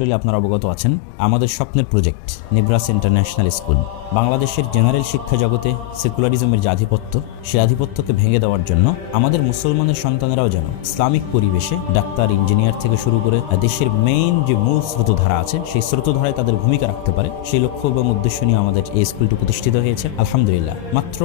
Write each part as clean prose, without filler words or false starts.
আপনারা অবগত আছেন আমাদের স্বপ্নের প্রজেক্ট নিব্রাস ইন্টারন্যাশনাল স্কুল বাংলাদেশের জেনারেল শিক্ষা জগতে সেকুলারিজমের যে আধিপত্য সেই আধিপত্যকে ভেঙে দেওয়ার জন্য আমাদের মুসলমানের সন্তানেরাও যেন ইসলামিক পরিবেশে ডাক্তার ইঞ্জিনিয়ার থেকে শুরু করে দেশের মেইন যে মূল স্রোতধারা আছে সেই স্রোতধারায় তাদের ভূমিকা রাখতে পারে সেই লক্ষ্য এবং উদ্দেশ্য নিয়ে আমাদের এই স্কুলটি প্রতিষ্ঠিত হয়েছে। আলহামদুলিল্লাহ মাত্র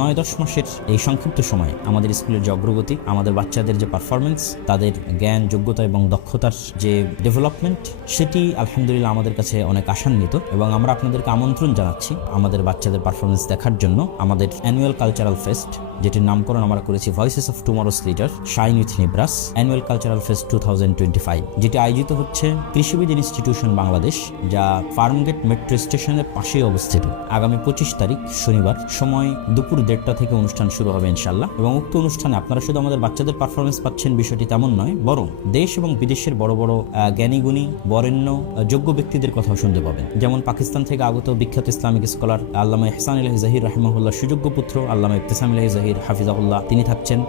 9-10 মাসের এই সংক্ষিপ্ত সময়ে আমাদের স্কুলের যে অগ্রগতি, আমাদের বাচ্চাদের যে পারফরমেন্স, তাদের জ্ঞান যোগ্যতা এবং দক্ষতার যে ডেভেলপমেন্ট, সেটি আলহামদুলিল্লাহ আমাদের কাছে অনেক আশান্বিত এবং আমরা আপনাদেরকে আমন্ত্রণ জানাচ্ছি আমাদের বাচ্চাদের পারফরমেন্স দেখার জন্য আমাদের অ্যানুয়াল কালচারাল ফেস্ট, যেটির নামকরণ আমরা করেছি voices of টুমরোস leader shine with Nibras annual cultural fest 2025, যেটি আয়োজিত হচ্ছে কৃষিবিদ ইনস্টিটিউশন বাংলাদেশ, যা ফার্মগেট মেট্রো স্টেশনের পাশেই অবস্থিত। আগামী 25 তারিখ শনিবার, সময় দুপুর 1:30 থেকে অনুষ্ঠান শুরু হবে ইনশাআল্লাহ। এবং উক্ত অনুষ্ঠানে আপনারা শুধু আমাদের বাচ্চাদের পারফরমেন্স পাচ্ছেন বিষয়টি তেমন নয়, বরং দেশ এবং বিদেশের বড় বড় জ্ঞানীগুণী বরেণ্য যোগ্য ব্যক্তিদের কথাও শুনতে পাবেন। যেমন পাকিস্তান থেকে আগত বিখ্যাত ইসলামিক স্কলার আল্লামা ইহসান ইলাহি জহির রাহিমাহুল্লাহ সুযোগ্য পুত্র আল্লামা ইবতিসাম ইলাহি জহির হাফিজাহুল্লাহ, তিনি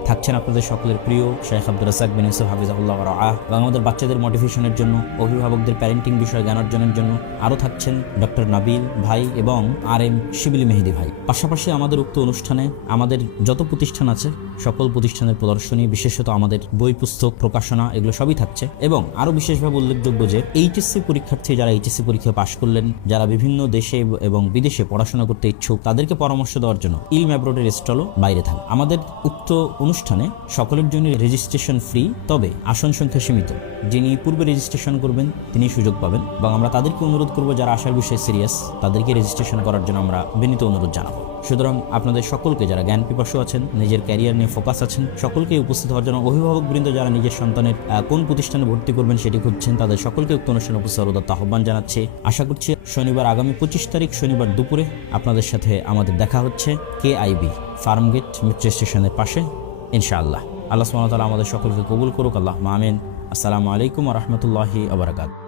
থাকছেন আপনাদের সকলের প্রিয় শেখ আব্দুর রাজ্জাক বিন ইউসুফ হাফিজাহুল্লাহ ওয়া রাআহ। এবং আমাদের বাচ্চাদের মোটিভেশনের জন্য, অভিভাবকদের প্যারেন্টিং বিষয়ে জ্ঞান অর্জনের জন্য আরও থাকছেন ডক্টর নাবিল ভাই এবং RM শিবিলি মেহেদি ভাই। পাশাপাশি আমাদের উক্ত অনুষ্ঠানে আমাদের যত প্রতিষ্ঠান আছে সকল প্রতিষ্ঠানের প্রদর্শনী, বিশেষত আমাদের বই পুস্তক প্রকাশনা, এগুলো সবই থাকছে। এবং আরও বিশেষভাবে উল্লেখযোগ্য যে এইচএসসি পরীক্ষার্থী যারা এইচএসসি পরীক্ষা পাশ করলেন, যারা বিভিন্ন দেশে এবং বিদেশে পড়াশোনা করতে ইচ্ছুক, তাদেরকে পরামর্শ দেওয়ার জন্য ইলম অ্যাব্রোডের স্টলও বাইরে থাকে। আমাদের উক্ত অনুষ্ঠানে সকলের জন্য রেজিস্ট্রেশন ফ্রি, তবে আসন সংখ্যা সীমিত। যিনি পূর্বে রেজিস্ট্রেশন করবেন তিনি সুযোগ পাবেন এবং আমরা তাদেরকে অনুরোধ করব যারা আসার বিষয়ে সিরিয়াস, তাদেরকে রেজিস্ট্রেশন করার জন্য আমরা বিনীত অনুরোধ জানাবো। সুতরাং আপনাদের সকলকে, যারা জ্ঞান পিপাসু আছেন, নিজের ক্যারিয়ার নিয়ে ফোকাস আছেন, সকলকে উপস্থিত হওয়ার জন্য, অভিভাবকবৃন্দ যারা নিজের সন্তানের কোন প্রতিষ্ঠানে ভর্তি করবেন সেটি খুঁজছেন, তাদের সকলকে উক্ত অনুষ্ঠানে উপস্থিত হওয়ার আহ্বান জানাচ্ছি। আশা করছি শনিবার আগামী 25 তারিখ শনিবার দুপুরে আপনাদের সাথে আমাদের দেখা হচ্ছে KIB ফার্মগেট মেট্রো স্টেশনের পাশে ইনশাআল্লাহ। আল্লাহ সুবহানাহু ওয়া তাআলা আমাদের সকলকে কবুল করুক। আল্লাহুম্মা আমিন। আসসালামু আলাইকুম ওয়া রাহমাতুল্লাহি ওয়া বারাকাতুহু।